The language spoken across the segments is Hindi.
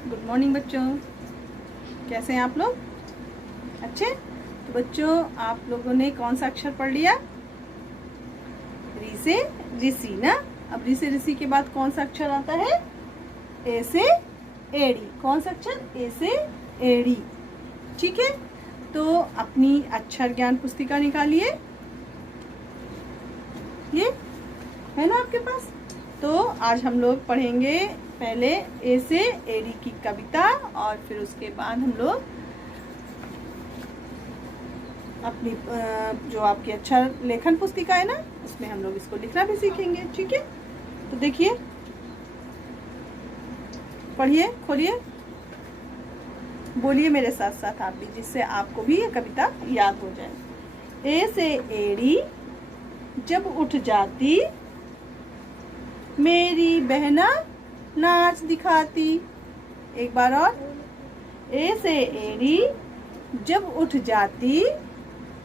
गुड मॉर्निंग बच्चों, कैसे हैं आप लोग? अच्छे? तो बच्चों, आप लोगों ने कौन सा अक्षर पढ़ लिया? री से ऋषि ना। अब री से ऋषि के बाद कौन सा अक्षर आता है? ए से एड़ी। कौन सा अक्षर? ए से एड़ी। ठीक है, तो अपनी अक्षर ज्ञान पुस्तिका निकालिए। ये है ना आपके पास? तो आज हम लोग पढ़ेंगे पहले ए से एड़ी की कविता और फिर उसके बाद हम लोग अपनी जो आपकी अक्षर लेखन पुस्तिका है ना, उसमें हम लोग इसको लिखना भी सीखेंगे। ठीक है, तो देखिए, पढ़िए, खोलिए, बोलिए मेरे साथ साथ आप भी, जिससे आपको भी ये कविता याद हो जाए। ए से एड़ी जब उठ जाती, मेरी बहना नाच दिखाती। एक बार और। ए से एड़ी जब उठ जाती,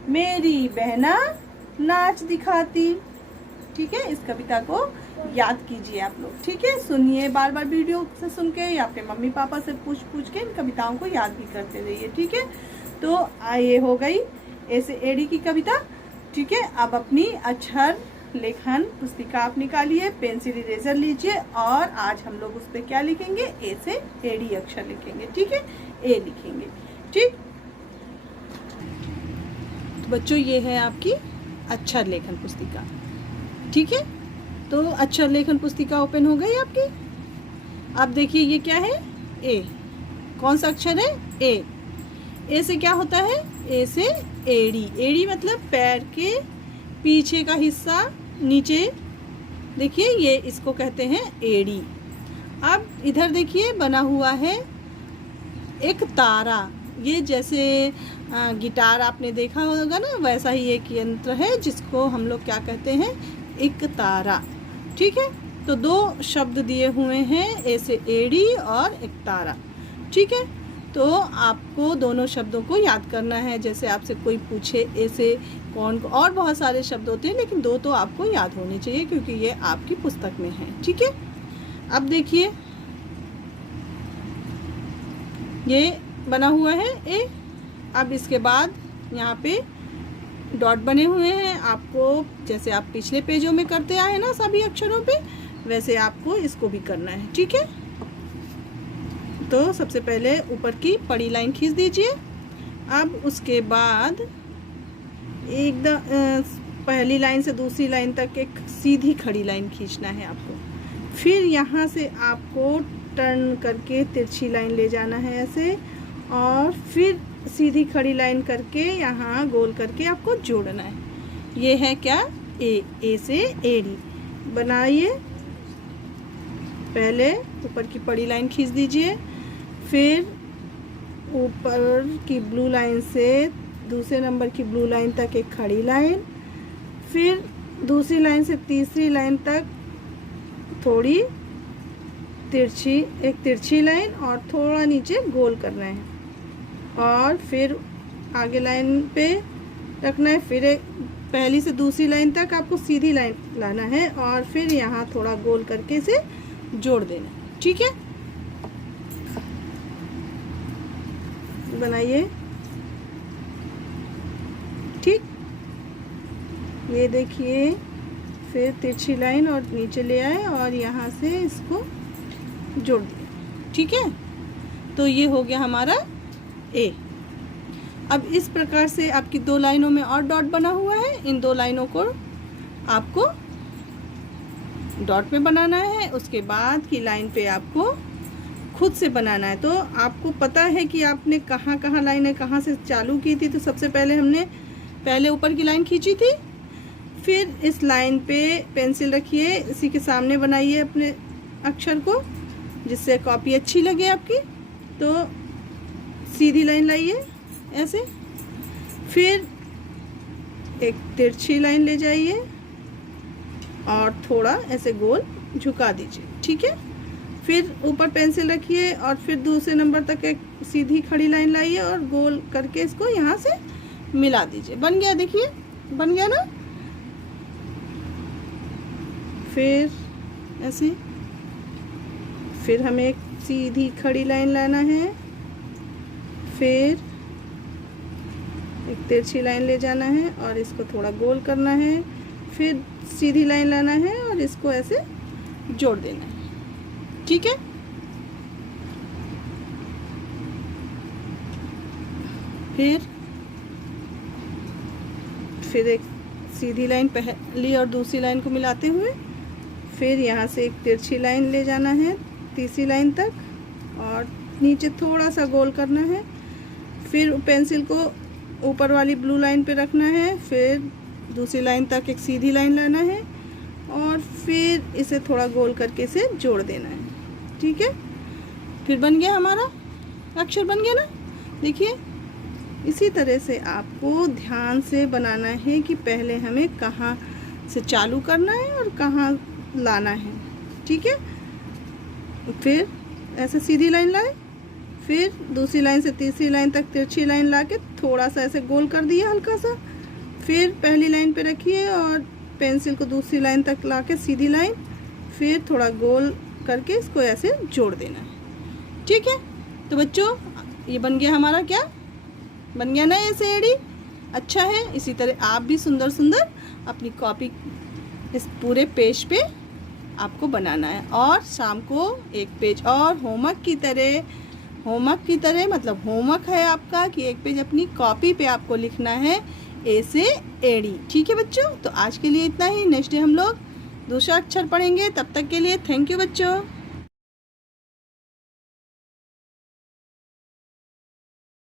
मेरी बहना नाच दिखाती। ठीक है, इस कविता को याद कीजिए आप लोग। ठीक है, सुनिए बार बार वीडियो से सुन के या अपने मम्मी पापा से पूछ पूछ के इन कविताओं को याद भी करते रहिए। ठीक है, तो ये हो गई ए से एड़ी की कविता। ठीक है, अब अपनी अक्षर लेखन पुस्तिका आप निकालिए, पेंसिल इरेजर लीजिए और आज हम लोग उस पर क्या लिखेंगे? ए से एड़ी अक्षर लिखेंगे। ठीक है, ए लिखेंगे। ठीक, तो बच्चों ये है आपकी अक्षर लेखन पुस्तिका। ठीक है, तो अक्षर लेखन पुस्तिका ओपन हो गई आपकी। अब देखिए ये क्या है? ए। कौन सा अक्षर है? ए। ए से क्या होता है? ए से एड़ी। एड़ी मतलब पैर के पीछे का हिस्सा, नीचे देखिए, ये इसको कहते हैं एड़ी। अब इधर देखिए बना हुआ है एक तारा। ये जैसे गिटार आपने देखा होगा ना, वैसा ही एक यंत्र है जिसको हम लोग क्या कहते हैं? एक तारा। ठीक है, तो दो शब्द दिए हुए हैं, ए से एड़ी और एक तारा। ठीक है, तो आपको दोनों शब्दों को याद करना है। जैसे आपसे कोई पूछे ए से कौन, और बहुत सारे शब्द होते हैं लेकिन दो तो आपको याद होने चाहिए क्योंकि ये आपकी पुस्तक में है। ठीक है, अब देखिए ये बना हुआ है ए। अब इसके बाद यहाँ पे डॉट बने हुए हैं। आपको जैसे आप पिछले पेजों में करते आए ना सभी अक्षरों पे, वैसे आपको इसको भी करना है। ठीक है, तो सबसे पहले ऊपर की बड़ी लाइन खींच दीजिए। अब उसके बाद एकदम पहली लाइन से दूसरी लाइन तक एक सीधी खड़ी लाइन खींचना है आपको। फिर यहाँ से आपको टर्न करके तिरछी लाइन ले जाना है ऐसे, और फिर सीधी खड़ी लाइन करके यहाँ गोल करके आपको जोड़ना है। ये है क्या? ए। ए से एड़ी बनाइए। पहले ऊपर की बड़ी लाइन खींच दीजिए, फिर ऊपर की ब्लू लाइन से दूसरे नंबर की ब्लू लाइन तक एक खड़ी लाइन, फिर दूसरी लाइन से तीसरी लाइन तक थोड़ी तिरछी, एक तिरछी लाइन और थोड़ा नीचे गोल करना है, और फिर आगे लाइन पे रखना है। फिर एक पहली से दूसरी लाइन तक आपको सीधी लाइन लाना है और फिर यहाँ थोड़ा गोल करके इसे जोड़ देना है। ठीक है, बनाइए। ठीक, ये देखिए, फिर तिरछी लाइन और नीचे ले आए और यहाँ से इसको जोड़ दिया। ठीक है, तो ये हो गया हमारा ए। अब इस प्रकार से आपकी दो लाइनों में और डॉट बना हुआ है। इन दो लाइनों को आपको डॉट में बनाना है। उसके बाद की लाइन पे आपको खुद से बनाना है। तो आपको पता है कि आपने कहाँ कहाँ लाइनें कहाँ से चालू की थी। तो सबसे पहले हमने पहले ऊपर की लाइन खींची थी, फिर इस लाइन पे पेंसिल रखिए, इसी के सामने बनाइए अपने अक्षर को, जिससे कॉपी अच्छी लगे आपकी। तो सीधी लाइन लाइए ऐसे, फिर एक तिरछी लाइन ले जाइए और थोड़ा ऐसे गोल झुका दीजिए। ठीक है, फिर ऊपर पेंसिल रखिए और फिर दूसरे नंबर तक एक सीधी खड़ी लाइन लाइए और गोल करके इसको यहाँ से मिला दीजिए। बन गया, देखिए बन गया ना। फिर ऐसे, फिर हमें एक सीधी खड़ी लाइन लाना है, फिर एक तिरछी लाइन ले जाना है और इसको थोड़ा गोल करना है, फिर सीधी लाइन लाना है और इसको ऐसे जोड़ देना है। ठीक है, फिर एक सीधी लाइन पहली और दूसरी लाइन को मिलाते हुए फिर यहाँ से एक तिरछी लाइन ले जाना है तीसरी लाइन तक और नीचे थोड़ा सा गोल करना है, फिर पेंसिल को ऊपर वाली ब्लू लाइन पे रखना है, फिर दूसरी लाइन तक एक सीधी लाइन लाना है और फिर इसे थोड़ा गोल करके इसे जोड़ देना है। ठीक है, फिर बन गया हमारा अक्षर, बन गया ना। देखिए इसी तरह से आपको ध्यान से बनाना है कि पहले हमें कहाँ से चालू करना है और कहाँ लाना है। ठीक है, फिर ऐसे सीधी लाइन लाए, फिर दूसरी लाइन से तीसरी लाइन तक तिरछी लाइन ला के थोड़ा सा ऐसे गोल कर दिया हल्का सा, फिर पहली लाइन पे रखिए और पेंसिल को दूसरी लाइन तक ला के सीधी लाइन, फिर थोड़ा गोल करके इसको ऐसे जोड़ देना है। ठीक है, तो बच्चों ये बन गया हमारा, क्या बन गया ना ऐसे एड़ी। अच्छा है, इसी तरह आप भी सुंदर सुंदर अपनी कॉपी इस पूरे पेज पे आपको बनाना है और शाम को एक पेज और होमवर्क की तरह मतलब होमवर्क है आपका कि एक पेज अपनी कॉपी पे आपको लिखना है ए से एड़ी। ठीक है बच्चों, तो आज के लिए इतना ही। नेक्स्ट डे हम लोग दूसरा अक्षर पढ़ेंगे। तब तक के लिए थैंक यू बच्चों।